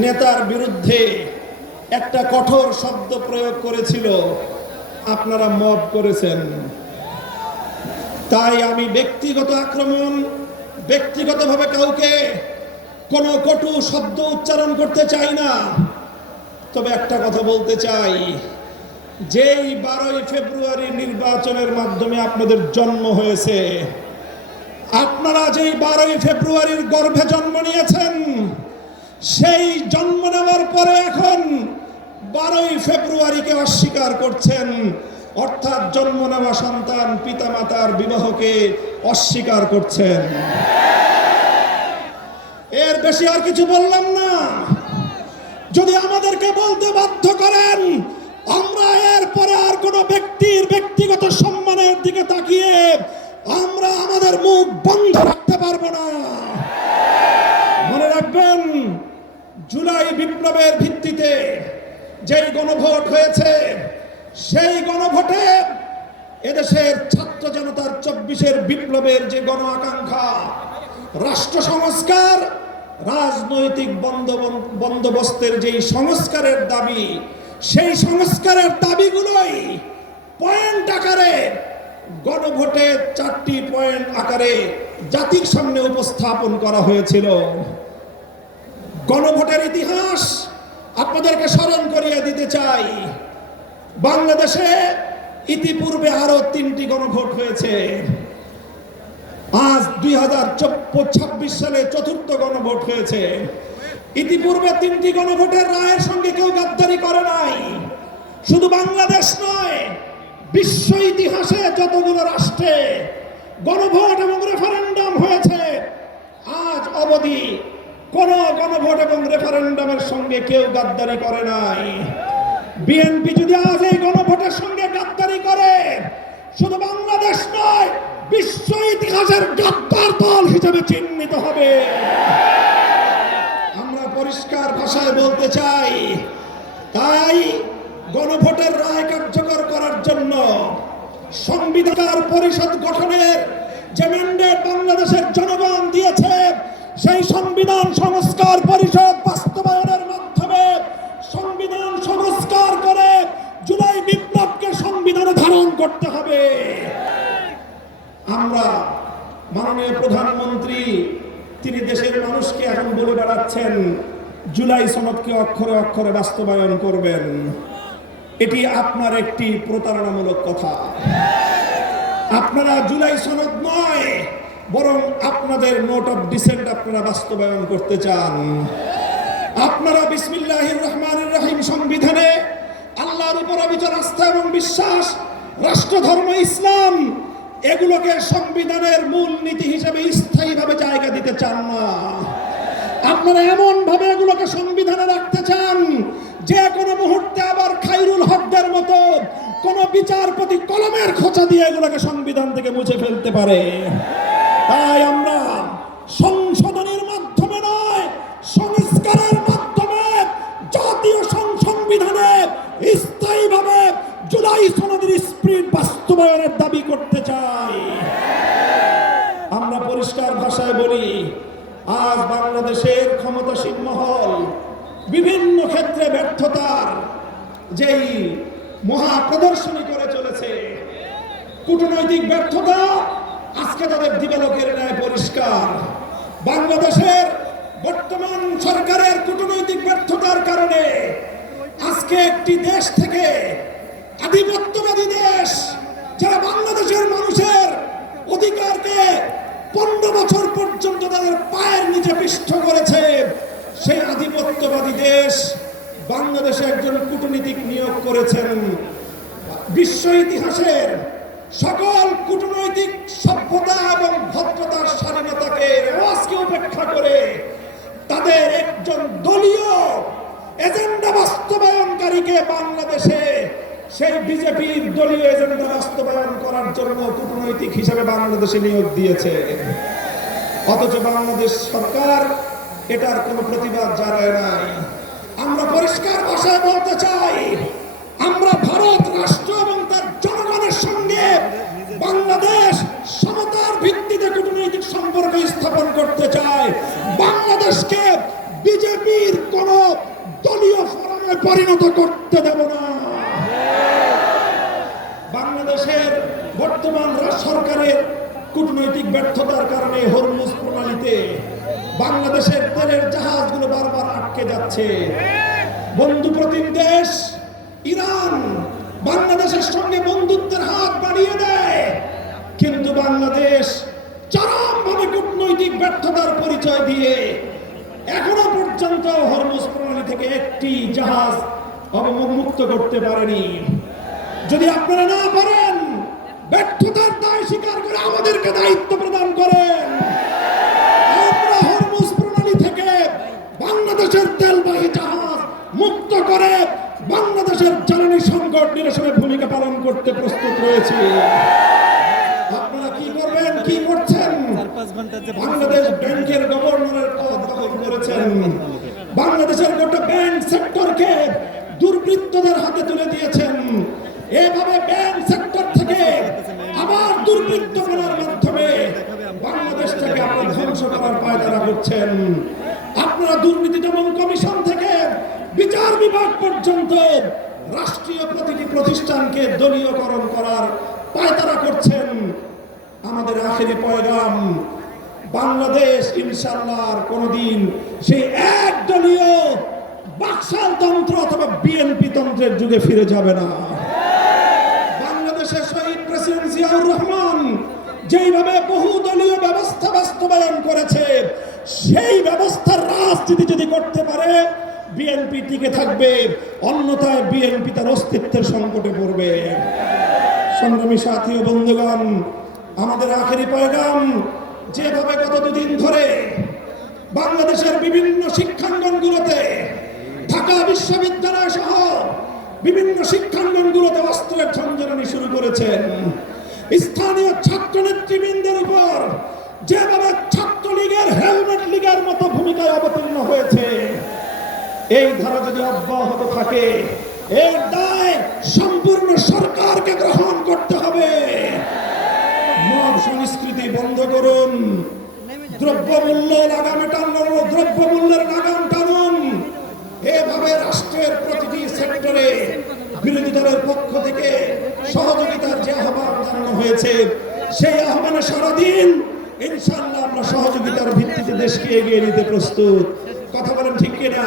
নেতার বিরুদ্ধে একটা কঠোর শব্দ প্রয়োগ করেছিল, আপনারা মব করেছেন। তাই আমি ব্যক্তিগত আক্রমণ, ব্যক্তিগতভাবে কাউকে কোনো কটু শব্দ উচ্চারণ করতে চাই না। তবে একটা কথা বলতে চাই, যেই 12ই ফেব্রুয়ারি নির্বাচনের মাধ্যমে আপনাদের জন্ম হয়েছে, আপনারা যেই 12ই ফেব্রুয়ারির গর্ভে জন্ম নিয়েছেন, সেই জন্ম নেওয়ার পরে এখন 12ই ফেব্রুয়ারিকে অস্বীকার করছেন, অর্থাৎ জন্ম নেওয়া সন্তান পিতামাতার বিবাহকে অস্বীকার করছেন। এর বেশি আর কিছু বললাম না। যদি আমাদেরকে বলতে বাধ্য করেন, আমরা এরপরে আর কোনো ব্যক্তির ব্যক্তিগত সম্মানের দিকে তাকিয়ে আমরা আমাদের মুখ বন্ধ রাখতে পারবো না। মনে রাখবেন, জুলাই বিপ্লবের ভিত্তিতে যেই গণভোট হয়েছে, সেই গণভোটে এদেশের ছাত্র জনতার 24-এর বিপ্লবের যে গণ আকাঙ্ক্ষা, রাষ্ট্র সংস্কার, রাজনৈতিক বন্দোবস্তের যেই সংস্কারের দাবি, সেই সংস্কারের দাবিগুলোই পয়েন্ট আকারে গণভোটে 4টি পয়েন্ট আকারে জাতির সামনে উপস্থাপন করা হয়েছিল। গণভোটের ইতিহাস আপনাদেরকে স্মরণ করিয়ে দিতে চাই। বাংলাদেশে ইতিপূর্বে আরো 3টি গণভোট হয়েছে। আজ 2026 সালে 4র্থ গণভোট হয়েছে। ইতিপূর্বে 3টি গণভোটের রায়ের সঙ্গে কেউ গাদ্দারি করে নাই। শুধু বাংলাদেশ নয়, বিশ্ব ইতিহাসে যতগুলো রাষ্ট্রে গণভোট এবং রেফারেন্ডাম হয়েছে, আজ অবধি কোন গণভোট এবং রেফারেন্ডামের সঙ্গে কেউ গাদ্দারি করে নাই। বিএনপি যদি আজ এই গণভোটের সঙ্গে গাদ্দারি করে, শুধু বাংলাদেশ নয়, বিশ্ব ইতিহাসের গাদ্দার দল হিসেবে চিহ্নিত হবে। আমরা পরিষ্কার ভাষায় বলতে চাই, তাই গণভোটের রায় কার্যকর করার জন্য সংবিধান পরিষদ গঠনের যে ম্যান্ডেট বাংলাদেশের জনগণ দিয়েছে, সেই সংবিধান সংস্কার পরিষদ বাস্তবায়নের মাধ্যমে সংবিধান সংস্কার করে জুলাই বিপ্লবকে সংবিধানে ধারণ করতে হবে। আমরা মাননীয় প্রধানমন্ত্রী, তিনি দেশের মানুষকে এখন বলে বেড়াচ্ছেন জুলাই সনদকে অক্ষরে অক্ষরে বাস্তবায়ন করবেন। এটি আপনার একটি প্রতারণামূলক কথা। আপনারা জুলাই সনদ নয়, বরং আপনাদের নোট অফ ডিসেন্ট আপনারা বাস্তবায়ন করতে চান। আপনারা বিসমিল্লাহির রহমানির রহিম সংবিধানে আল্লাহর উপর অবিচল আস্থা এবং বিশ্বাস, রাষ্ট্র ধর্ম ইসলাম, এগুলোকে সংবিধানের মূল নীতি হিসেবে স্থায়ীভাবে জায়গা দিতে চান না। আপনারা এমন ভাবে এগুলোকে সংবিধানে রাখতে চান যে কোনো মুহূর্তে আবার খায়রুল হকদের মতো কোন বিচারপতি কলমের খোঁচা দিয়ে এগুলোকে সংবিধান থেকে মুছে ফেলতে পারে। তাই আমরা সংশোধনের মাধ্যমে নয়, সংস্কারের মাধ্যমে জাতীয় সংবিধানে স্থায়ীভাবে জুলাই সনদের স্পিরিট বাস্তবায়নের দাবি করতে চাই। আমরা পরিষ্কার ভাষায় বলি, আজ বাংলাদেশের ক্ষমতাসীন মহল বিভিন্ন ক্ষেত্রে ব্যর্থতার যেই মহা প্রদর্শনী করে চলেছে। কূটনৈতিক ব্যর্থতা আজকে তাদের দিবালোকের ন্যায় পরিষ্কার। বাংলাদেশের বর্তমান সরকারের কূটনৈতিক ব্যর্থতার কারণে আজকে একটি দেশ থেকে, আধিপত্যবাদী দেশ যারা বাংলাদেশের মানুষের অধিকারকে 15 বছর পর্যন্ত তাদের পায়ের নিচে পিষ্ট করেছে, সেই আধিপত্যবাদী দেশ বাংলাদেশে একজন কূটনীতিক নিয়োগ করেছেন। বিশ্ব ইতিহাসের সকল কূটনৈতিক সভ্যতা এবং ভদ্রতার স্বাধীনতাকে রেওয়াজকে উপেক্ষা করে তাদের একজন দলীয় এজেন্ডা বাস্তবায়নকারীকে বাংলাদেশে সেই বিজেপির দলীয় এজেন্ডা বাস্তবায়ন করার জন্য কূটনৈতিক হিসেবে বাংলাদেশে নিয়োগ দিয়েছে। অথচ বাংলাদেশ সরকার এটার কোনো প্রতিবাদ জানায় নাই। আমরা পরিষ্কার ভাষায় বলতে চাই, আমরা ভারত রাষ্ট্র এবং তার জনগণের সঙ্গে বাংলাদেশ সমতার ভিত্তিতে কূটনৈতিক সম্পর্ক স্থাপন করতে চায়। বাংলাদেশকে বিজেপির কোন দলীয় ফোরামে পরিণত করতে দেব না। বাংলাদেশের বর্তমান সরকারের কূটনৈতিক ব্যর্থতার কারণে হরমুজ প্রণালীতে বাংলাদেশের তেলের জাহাজগুলো বারবার আটকে যাচ্ছে। বন্ধু প্রতিম দেশ ইরান বাংলাদেশের সঙ্গে বন্ধুত্বের হাত বাড়িয়ে দেয়, কিন্তু বাংলাদেশ চরমভাবে কূটনৈতিক ব্যর্থতার পরিচয় দিয়ে এখনো পর্যন্ত হরমুজ প্রণালী থেকে একটি জাহাজ অবমুক্ত করতে পারেনি। যদি আপনারা না পারেন, ব্যর্থতার দায় স্বীকার করে আমাদেরকে দায়িত্ব প্রদান করেন। আমরা হরমুজ প্রণালী থেকে বাংলাদেশের তেলবাহী জাহাজ মুক্ত করে বাংলাদেশের জ্বালানি সংকট নিরসনে ভূমিকা পালন করতে প্রস্তুত রয়েছে। আপনারা কি করবেন, কি করছেন? বাংলাদেশ ব্যাংকের গভর্নরের পদ দখল করেছেন। বাংলাদেশের গোটা ব্যাংক সেক্টরকে দুর্বৃত্তদের হাতে তুলে দিয়েছেন। এভাবে ব্যাংক সেক্টর থেকে আবার দুর্বৃত্তগুলোর মাধ্যমে বাংলাদেশটাকে আপনি ধ্বংস করার পায়তারা করছেন। আপনারা দুর্নীতি দমন কমিশন থেকে বিচার বিভাগ পর্যন্ত রাষ্ট্রীয় প্রতিটি প্রতিষ্ঠানকে দলীয়করণ করার পায়তারা করছেন। আমাদের আখেরি পয়গাম, বাংলাদেশ ইনশাআল্লাহ কোনদিন সেই একদলীয় বাকশাল তন্ত্র অথবা বিএনপি তন্ত্রের যুগে ফিরে যাবে না। বাংলাদেশের শহীদ প্রেসিডেন্ট জিয়াউর রহমান যেইভাবে বহুদলীয় ব্যবস্থা বাস্তবায়ন করেছে, সেই ব্যবস্থার রাজনীতি যদি করতে পারে বিএনপি টিকে থাকবে, অন্যথায় বিএনপি তার অস্তিত্বের সংকটে পড়বে। সংগ্রামী সাথী ও বন্ধুগণ, আমাদের আখেরি পয়গাম, যেভাবে গত দুদিন ধরে বাংলাদেশের বিভিন্ন শিক্ষাঙ্গনগুলোতে, ঢাকা বিশ্ববিদ্যালয় সহ বিভিন্ন শিক্ষাঙ্গনগুলোতে অস্ত্রের ঝঞ্ঝানি শুরু করেছেন, স্থানীয় ছাত্র নেতৃবৃন্দের উপর যেভাবে ছাত্রলীগের হেলমেট লীগের মতো ভূমিকায় অবতীর্ণ হয়েছে, এই ধারা যদি অব্যাহত থাকে, এর দায় সম্পূর্ণ সরকারকে গ্রহণ করতে হবে। মব সংস্কৃতি বন্ধ করুন, দ্রব্যমূল্য লাগামে টানুন, দ্রব্যমূল্যের লাগাম টানুন। এভাবে রাষ্ট্রের প্রতিটি সেক্টরে বিরোধী দলের পক্ষ থেকে সহযোগিতার যে আহ্বান জানানো হয়েছে, সেই আহ্বানে সারাদিন ইনশাআল্লাহ আমরা সহযোগিতার ভিত্তিতে দেশকে এগিয়ে নিতে প্রস্তুত। কথা বলেন ঠিক কিনা?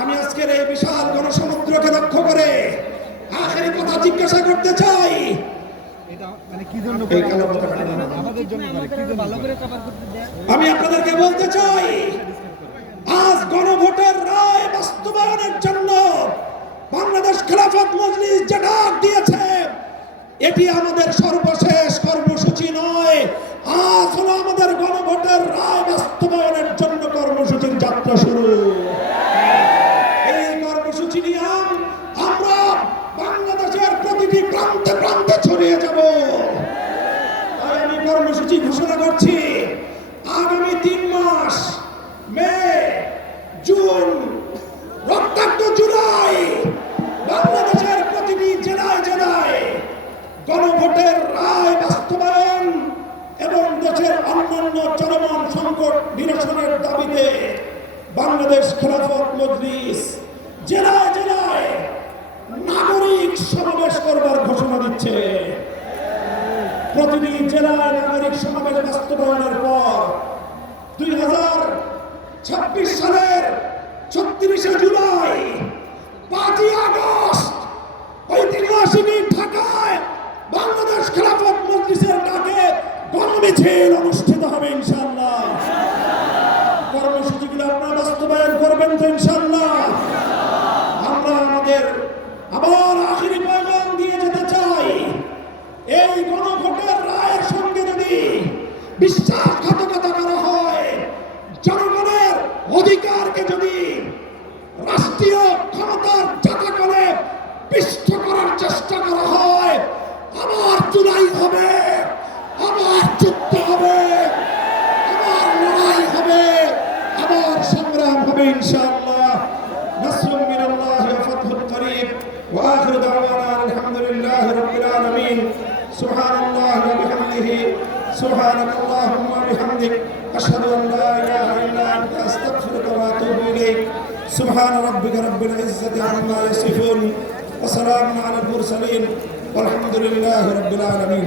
আমি আজকের এই বিশাল গণসমুদ্রকে লক্ষ্য করে আখেরি কথা জিজ্ঞাসা করতে চাই। আমি আপনাদেরকে বলতে চাই, আজ গণভোটের রায় বাস্তবায়নের জন্য বাংলাদেশ খেলাফত মজলিস যে ডাক দিয়েছে, এটি আমাদের সর্বশেষ কর্মসূচি নয়। আজ হলো আমাদের গণভোটের রায় বাস্তবায়নের জন্য কর্মসূচির যাত্রা শুরু। এই কর্মসূচি নিয়ে আমরা বাংলাদেশের প্রতিটি প্রান্তে প্রান্তে ছড়িয়ে যাব। আমি কর্মসূচি ঘোষণা করছি, আগামী 3 মাস, মে, জুন, রক্তাক্ত জুলাই, বাংলাদেশের প্রতিটি জেলায় জেলায় গণভোটের রায় বাস্তবায়ন এবং দেশের অন্যান্য চলমান সংকট নিরসনের দাবিতে বাংলাদেশ খেলাফত মজলিস জেলায় জেলায় নাগরিক সমাবেশ করবার ঘোষণা দিচ্ছে। প্রতিটি জেলায় নাগরিক সমাবেশ বাস্তবায়নের পর 2026 সালের 36শে জুলাই, 5ই আগস্ট ঐতিহাসিক ঢাকায় বাংলাদেশ খেলাফত মজলিসের ডাকে গণমিছিল অনুষ্ঠিত হবে ইনশাআল্লাহ। কর্মসূচিগুলো আপনারা বাস্তবায়ন করবেন তো ইনশাআল্লাহ? আমরা আমাদের আবার আখেরি পয়গাম দিয়ে যেতে চাই, এই গণভোটের রায়ের সঙ্গে যদি বিশ্বাসঘাতকতা করা হয়, জনগণের অধিকারকে যদি রাষ্ট্রীয় ক্ষমতার জাতা করে পিষ্ট করার চেষ্টা করা হয়, আবার জুলাই হবে, আবার যুদ্ধ হবে, আবার লড়াই হবে, আবার সংগ্রাম হবে ইনশাআল্লাহ। নাসরুম মিনাল্লাহি ওয়া ফাতহুন করিব ওয়া আখিরু দাওয়ানা আলহামদুলিল্লাহি রাব্বিল আলামিন। সুবহানাল্লাহি ওয়া বিহামদিহি, সুবহানাকাল্লাহুম্মা ওয়া বিহামদিক, আশহাদু আন লা ইলাহা ইল্লা আনতা আস্তাগফিরুকা ওয়া সুবহান রাব্বিকা রাব্বিল ইজ্জাতি আম্মা ইয়াসিফুন ওয়া সালামুন আলাল মুরসালিন ওয়ালহামদুলিল্লাহি রাব্বিল আলামিন।